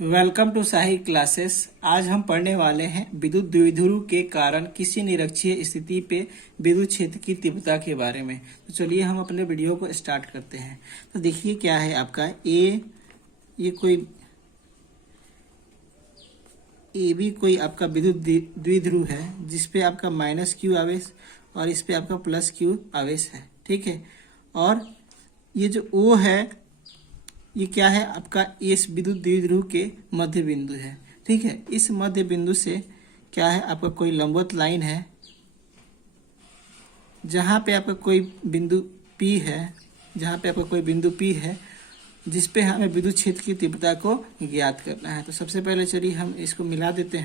Welcome to Sahi classes. आज हम पढ़ने वाले हैं विद्युत द्विध्रुव के कारण किसी निरक्षीय स्थिति पे विद्युत क्षेत्र की तीव्रता के बारे में। तो चलिए हम अपने वीडियो को स्टार्ट करते हैं। तो देखिए क्या है आपका ये कोई आपका विद्युत द्विध्रुव है जिसपे आपका माइनस क्यू आवेश और इस पे आपका प्लस क्यू आवेश है, ठीक है। और ये जो ओ है ये क्या है आपका, इस विद्युत द्विध्रुव के मध्य बिंदु है, ठीक है। इस मध्य बिंदु से क्या है आपका कोई लंबवत लाइन है जहां पे आपका कोई बिंदु P है, जिस पे हमें विद्युत क्षेत्र की तीव्रता को ज्ञात करना है। तो सबसे पहले चलिए हम इसको मिला देते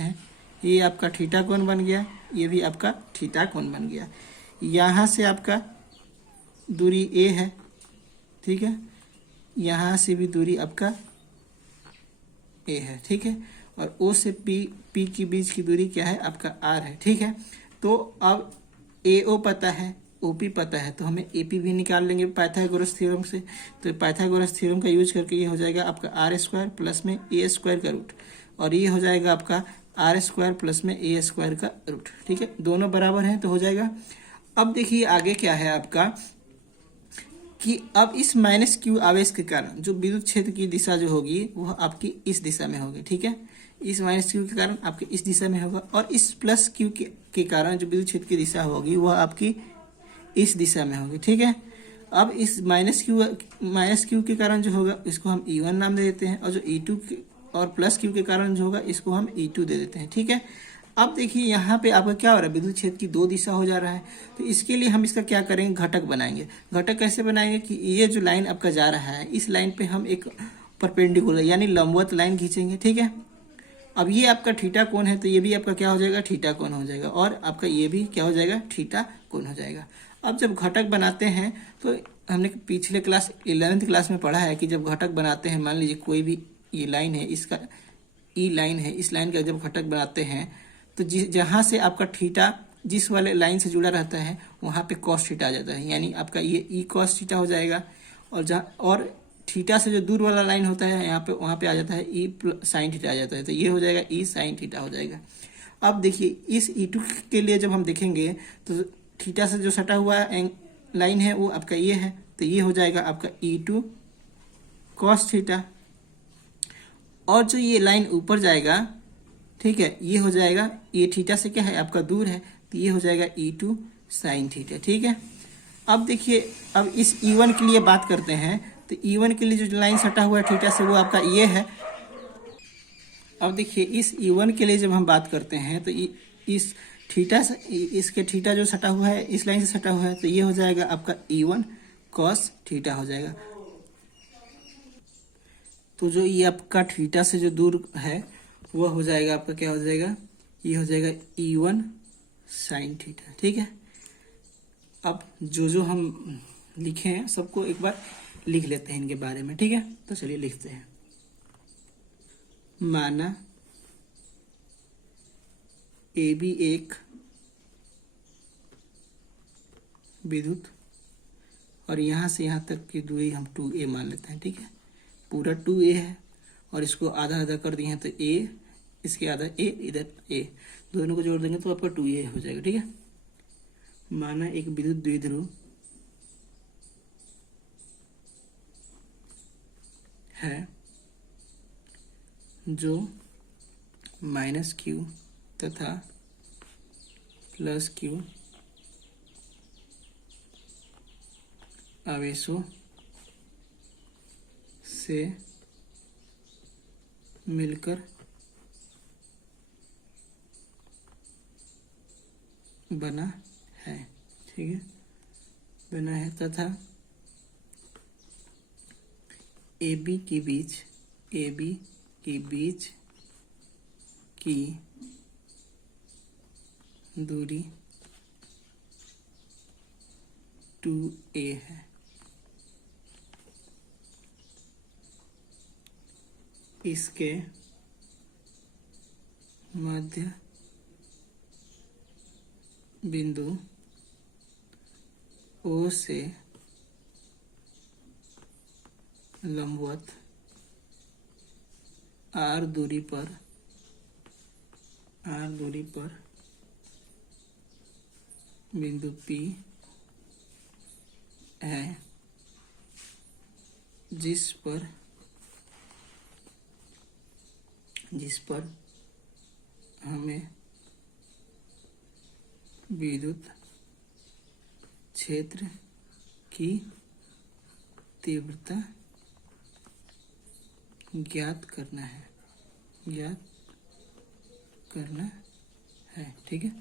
हैं। ये आपका थीटा कोण बन गया, ये भी आपका थीटा कोण बन गया। यहाँ से आपका दूरी a है, ठीक है। यहाँ से भी दूरी आपका a है, ठीक है। और o से p के बीच की दूरी क्या है आपका r है, ठीक है। तो अब AO पता है, OP पता है, तो हमें AP भी निकाल लेंगे पाइथागोरस थ्योरम से। तो पाइथागोरस थ्योरम का यूज करके ये हो जाएगा आपका आर स्क्वायर प्लस में ए स्क्वायर का रूट, और ये हो जाएगा आपका आर स्क्वायर प्लस में ए स्क्वायर का रूट, ठीक है। दोनों बराबर हैं तो हो जाएगा। अब देखिए आगे क्या है आपका कि अब इस माइनस क्यू आवेश के कारण जो विद्युत क्षेत्र की दिशा जो होगी वह आपकी इस दिशा में होगी, ठीक है। इस माइनस क्यू के कारण आपके इस दिशा में होगा, और इस प्लस क्यू के कारण जो विद्युत क्षेत्र की दिशा होगी वह आपकी इस दिशा में होगी, ठीक है। अब इस माइनस क्यू के कारण जो होगा इसको हम E1 नाम दे देते हैं, और जो E2 और प्लस क्यू के कारण जो होगा इसको हम E2 दे देते हैं, ठीक है। अब देखिए यहाँ पे आपका क्या हो रहा है, विद्युत क्षेत्र की दो दिशा हो जा रहा है। तो इसके लिए हम इसका क्या करेंगे, घटक बनाएंगे। घटक कैसे बनाएंगे कि ये जो लाइन आपका जा रहा है इस लाइन पे हम एक परपेंडिकुलर यानी लंबवत लाइन खींचेंगे, ठीक है। अब ये आपका थीटा कोण है तो ये भी आपका क्या हो जाएगा, थीटा कोण हो जाएगा, और आपका ये भी क्या हो जाएगा, थीटा कोण हो जाएगा। अब जब घटक बनाते हैं तो हमने पिछले क्लास 11th क्लास में पढ़ा है कि जब घटक बनाते हैं, मान लीजिए कोई भी ये लाइन है, इसका ई लाइन है, इस लाइन का जब घटक बनाते हैं तो जहाँ से आपका थीटा जिस वाले लाइन से जुड़ा रहता है वहाँ पे कॉस थीटा आ जाता है, यानी आपका ये ई कॉस थीटा हो जाएगा। और थीटा से जो दूर वाला लाइन होता है यहाँ पे वहाँ पे आ जाता है ई साइन थीटा आ जाता है, तो ये हो जाएगा ई साइन थीटा हो जाएगा। अब देखिए इस E2 के लिए जब हम देखेंगे तो थीटा से जो सटा हुआ लाइन है वो आपका ये है, तो ये हो जाएगा आपका E2 कॉस थीटा। और जो ये लाइन ऊपर जाएगा, ठीक है, ये हो जाएगा, ये थीटा से क्या है आपका दूर है, तो ये हो जाएगा E2 साइन थीटा, ठीक है। अब देखिए अब इस E1 के लिए बात करते हैं, तो E1 के लिए जो लाइन सटा हुआ है थीटा से वो आपका ये है। अब देखिए इस E1 के लिए जब हम बात करते हैं तो इस थीटा से, इसके थीटा जो सटा हुआ है इस लाइन से सटा हुआ है, तो ये हो जाएगा आपका E1 कॉस थीटा हो जाएगा। तो जो ये आपका थीटा से जो दूर है वह हो जाएगा आपका क्या हो जाएगा, ये हो जाएगा E1 साइन थीटा, ठीक है। अब जो हम लिखे हैं सबको एक बार लिख लेते हैं इनके बारे में, ठीक है। तो चलिए लिखते हैं। माना AB एक विद्युत, और यहाँ से यहाँ तक की दूरी हम 2a मान लेते हैं, ठीक है। पूरा 2a है और इसको आधा आधा कर दिए हैं तो a, इसके आधा a, इधर a, दोनों को जोड़ देंगे तो आपका 2a हो जाएगा, ठीक है। माना एक विद्युत द्विध्रुव है जो माइनस क्यू तथा प्लस क्यू आवेशों से मिलकर बना है, ठीक है, बना है, तथा AB के बीच की दूरी 2a है। इसके मध्य बिंदु O से लंबवत आर दूरी पर बिंदु P है जिस पर हमें विद्युत क्षेत्र की तीव्रता ज्ञात करना है। ठीक है,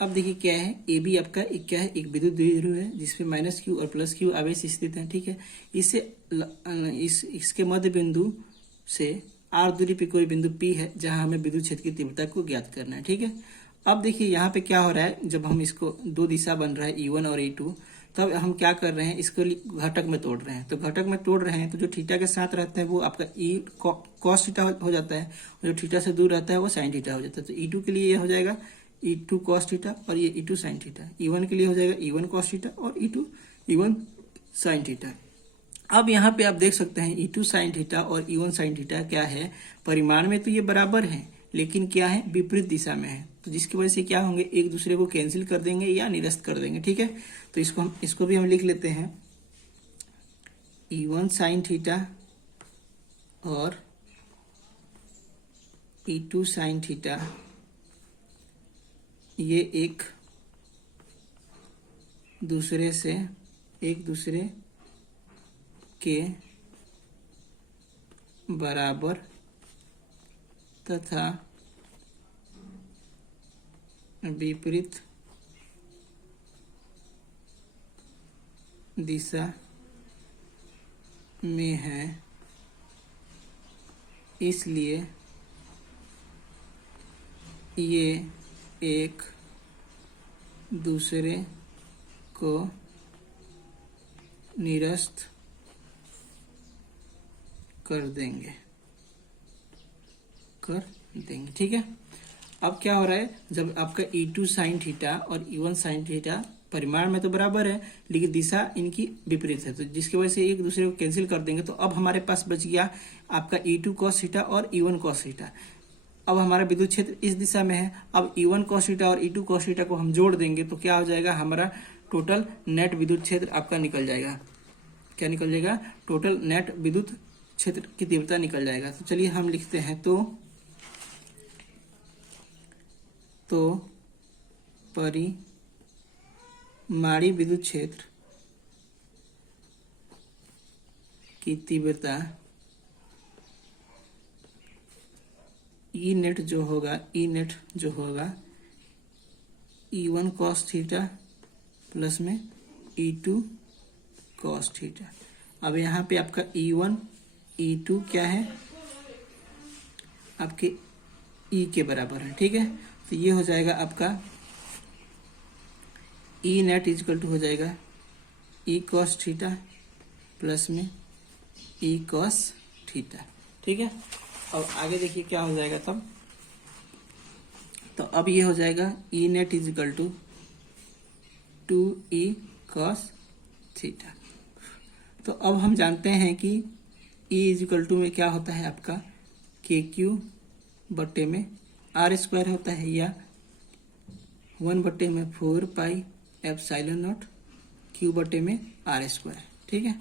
अब देखिए क्या है, ए बी आपका एक क्या है, एक विद्युत द्विध्रुव है जिसपे माइनस क्यू और प्लस क्यू आवेश स्थित है। ठीक है, इसके मध्य बिंदु से आर दूरी पे कोई बिंदु पी है जहां हमें विद्युत क्षेत्र की तीव्रता को ज्ञात करना है। ठीक है, अब देखिए यहाँ पे क्या हो रहा है, जब हम इसको दो दिशा बन रहा है E1 और E2, तब हम क्या कर रहे हैं, इसको घटक में तोड़ रहे हैं। तो घटक में तोड़ रहे हैं तो जो थीटा के साथ रहता है वो आपका cos थीटा हो जाता है, और जो थीटा से दूर रहता है वो sin थीटा हो जाता है। तो E2 के लिए ये हो जाएगा E2 cos थीटा और ये E2 sin थीटा। E1 के लिए हो जाएगा E1 cos थीटा और E1 sin थीटा। अब यहाँ पे आप देख सकते हैं E2 sin थीटा और E1 sin थीटा क्या है, परिमाण में तो ये बराबर है लेकिन क्या है, विपरीत दिशा में है। तो जिसकी वजह से क्या होंगे, एक दूसरे को कैंसिल कर देंगे या निरस्त कर देंगे। ठीक है, तो इसको भी हम लिख लेते हैं, E1 sin थीटा और E2 sin थीटा ये एक दूसरे के बराबर तथा विपरीत दिशा में है, इसलिए ये एक दूसरे को निरस्त कर देंगे। ठीक है, अब क्या हो रहा है, जब आपका E2 sin थीटा और E1 sin थीटा परिमाण में तो बराबर है लेकिन दिशा इनकी विपरीत है, तो जिसकी वजह से एक दूसरे को कैंसिल कर देंगे। तो अब हमारे पास बच गया आपका E2 cos थीटा और E1 cos थीटा। अब हमारा विद्युत क्षेत्र इस दिशा में है, अब E1 cos थीटा और E2 cos थीटा को हम जोड़ देंगे तो क्या हो जाएगा, हमारा टोटल नेट विद्युत क्षेत्र आपका निकल जाएगा। क्या निकल जाएगा, टोटल नेट विद्युत क्षेत्र की तीव्रता निकल जाएगा। तो चलिए हम लिखते हैं, तो परिमाणी विद्युत क्षेत्र की तीव्रता ई नेट जो होगा E1 cos थीटा प्लस में E2 cos थीटा। अब यहाँ पे आपका E1 E2 क्या है, आपके E के बराबर है। ठीक है, तो ये हो जाएगा आपका E नेट इजकल टू हो जाएगा E cos थीटा प्लस में E cos थीटा। ठीक है, अब आगे देखिए क्या हो जाएगा तब, तो अब ये हो जाएगा E net equal to 2E cos theta. तो अब हम जानते हैं कि E इजिकल टू में क्या होता है आपका KQ बट्टे में R स्क्वायर होता है, या 1 बट्टे में 4 पाई एप्सिलॉन नॉट Q बट्टे में R स्क्वायर। ठीक है,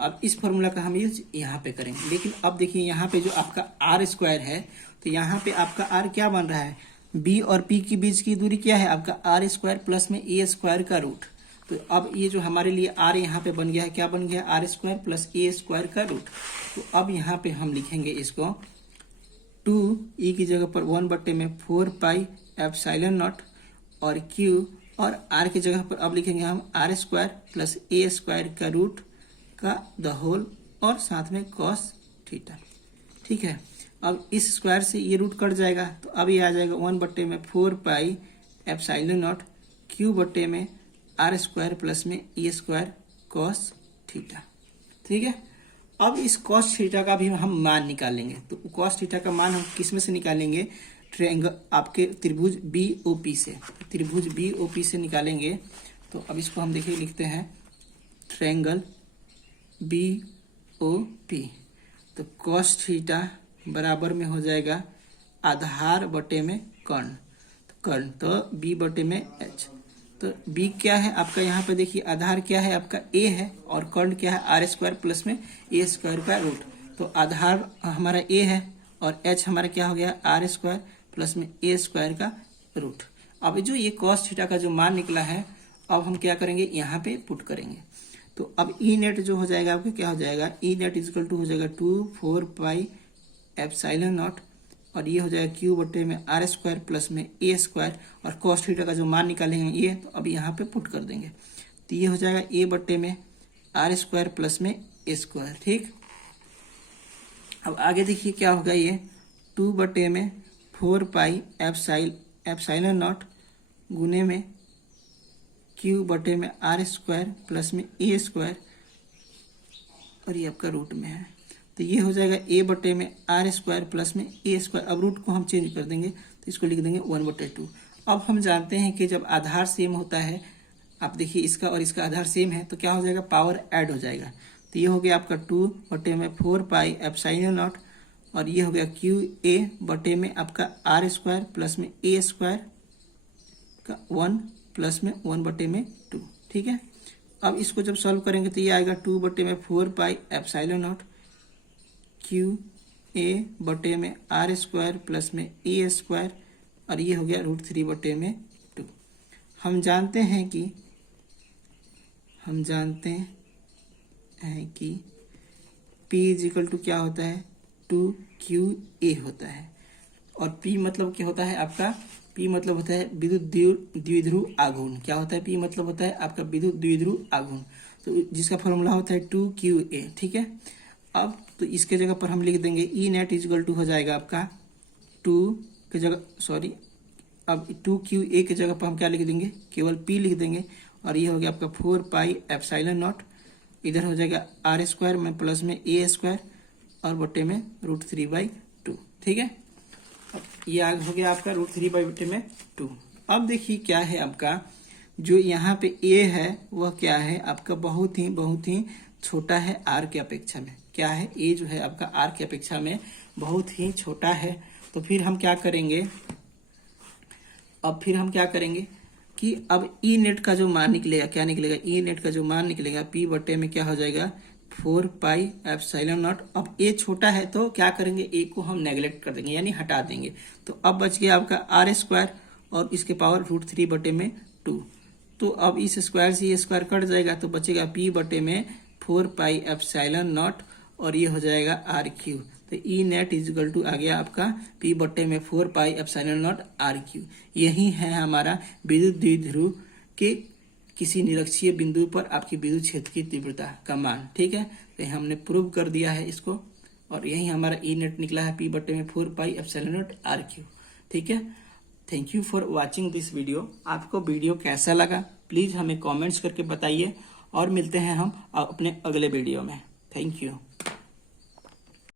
अब इस फॉर्मूला का हम यूज यहाँ पे करेंगे। लेकिन अब देखिए यहाँ पे जो आपका R स्क्वायर है, तो यहाँ पे आपका R क्या बन रहा है, B और P के बीच की दूरी क्या है आपका R स्क्वायर प्लस में A स्क्वायर का रूट। तो अब ये जो हमारे लिए R यहाँ पे बन गया है, क्या बन गया, R square plus A square का रूट। तो अब यहाँ पे हम लिखेंगे इसको 2E की जगह पर 1 बट्टे में 4 पाई एप्सिलॉन नॉट और Q, और R की जगह पर अब लिखेंगे हम R square plus A square का रूट का द होल और साथ में cos थीटा। ठीक है, अब इस स्क्वायर से ये रूट कट जाएगा, तो अब ये आ जाएगा 1 बट्टे में 4 पाई एप्सिलॉन नॉट Q बट्टे में R स्क्वायर प्लस में A स्क्वायर cos थीटा। ठीक है, अब इस cos थीटा का भी हम मान निकालेंगे। तो cos थीटा का मान हम किस में से निकालेंगे, ट्रायंगल आपके त्रिभुज BOP से, त्रिभुज BOP से निकालेंगे। तो अब इसको हम देखिए लिखते हैं ट्रायंगल ओ पी। तो कॉस थीटा बराबर में हो जाएगा आधार बटे में कर्ण, तो बी बटे में एच। तो बी क्या है आपका, यहाँ पे देखिए आधार क्या है आपका ए है, और कर्ण क्या है आर स्क्वायर प्लस में ए स्क्वायर का रूट। तो आधार हमारा ए है और एच हमारा क्या हो गया आर स्क्वायर प्लस में ए स्क्वायर का रूट। अब जो ये कॉस थीटा का जो मान निकला है, अब हम क्या करेंगे यहाँ पे पुट करेंगे। तो अब ई नेट जो हो जाएगा आपका क्या हो जाएगा, ई नेट इजकल टू हो जाएगा 2 4 पाई एप्सिलॉन नॉट, और ये हो जाएगा क्यू बटे में आर स्क्वायर प्लस में ए स्क्वायर, और कॉस थीटा का जो मान निकालेंगे ये, तो अब यहाँ पे पुट कर देंगे। तो ये हो जाएगा ए बटे में आर स्क्वायर प्लस में ए स्क्वायर। ठीक, अब आगे देखिए क्या होगा, ये 2 बटे में 4 पाई एप्सिलॉन नॉट गुने में क्यू बटे में आर स्क्वायर प्लस में ए स्क्वायर, और ये आपका रूट में है। तो ये हो जाएगा ए बटे में आर स्क्वायर प्लस में ए स्क्वायर। अब रूट को हम चेंज कर देंगे, तो इसको लिख देंगे 1/2। अब हम जानते हैं कि जब आधार सेम होता है, आप देखिए इसका और इसका आधार सेम है, तो क्या हो जाएगा पावर ऐड हो जाएगा। तो ये हो गया आपका 2 बटे में 4 पाई एप्सिलॉन नॉट, और ये हो गया क्यू ए बटे में आपका आर स्क्वायर प्लस में ए स्क्वायर का 1 प्लस में 1/2। ठीक है, अब इसको जब सॉल्व करेंगे तो ये आएगा 2 बटे में 4 pi epsilon not Q A बटे में आर स्क्वायर प्लस में ए स्क्वायर, और ये हो गया √3/2। हम जानते हैं कि P इजिकल टू क्या होता है 2QA होता है, और P मतलब क्या होता है आपका, P मतलब होता है विद्युत द्विध्रुव आघूर्ण। क्या होता है P मतलब होता है आपका विद्युत द्विध्रुव आघूर्ण, तो जिसका फॉर्मूला होता है 2QA। ठीक है, अब तो इसके जगह पर हम लिख देंगे ई नेट इजिकल टू हो जाएगा आपका 2 के जगह, सॉरी, अब 2QA के जगह पर हम क्या लिख देंगे, केवल P लिख देंगे, और ये हो गया आपका 4 पाई एप्सिलॉन नॉट, इधर हो जाएगा आर स्क्वायर में प्लस में ए स्क्वायर और बटे में √3/2। ठीक है, अब ये आगे हो गया आपका √3/2। अब देखिए क्या है आपका, जो यहाँ पे ए है वह क्या है आपका बहुत ही छोटा है आर के अपेक्षा में। क्या है, ए जो है आपका आर की अपेक्षा में बहुत ही छोटा है। तो फिर हम क्या करेंगे, कि अब ई नेट का जो मान निकलेगा, क्या निकलेगा, ई नेट का जो मान निकलेगा पी बटे में क्या हो जाएगा 4 पाई एप्सिलॉन नॉट। अब ए छोटा है तो क्या करेंगे, ए को हम नेगलेक्ट कर देंगे यानी हटा देंगे। तो अब बच गया आपका आर स्क्वायर और इसके पावर √3/2। तो अब इस स्क्वायर से ये स्क्वायर कट जाएगा, तो बचेगा पी बटे में 4 पाई एप्सिलॉन नॉट, और ये हो जाएगा आर क्यू। तो ई नेट इजिकल टू आ गया आपका पी बटे में 4 pi epsilon nought R Q. यही है हमारा विद्युत द्विध्रुव के किसी निरक्षीय बिंदु पर आपकी विद्युत क्षेत्र की तीव्रता का मान। ठीक है, तो हमने प्रूव कर दिया है इसको, और यही हमारा ई नेट निकला है पी बटे में 4 pi epsilon nought R Q. ठीक है, thank you for watching this video. आपको वीडियो कैसा लगा प्लीज हमें कमेंट्स करके बताइए, और मिलते हैं हम अपने अगले वीडियो में। Thank you.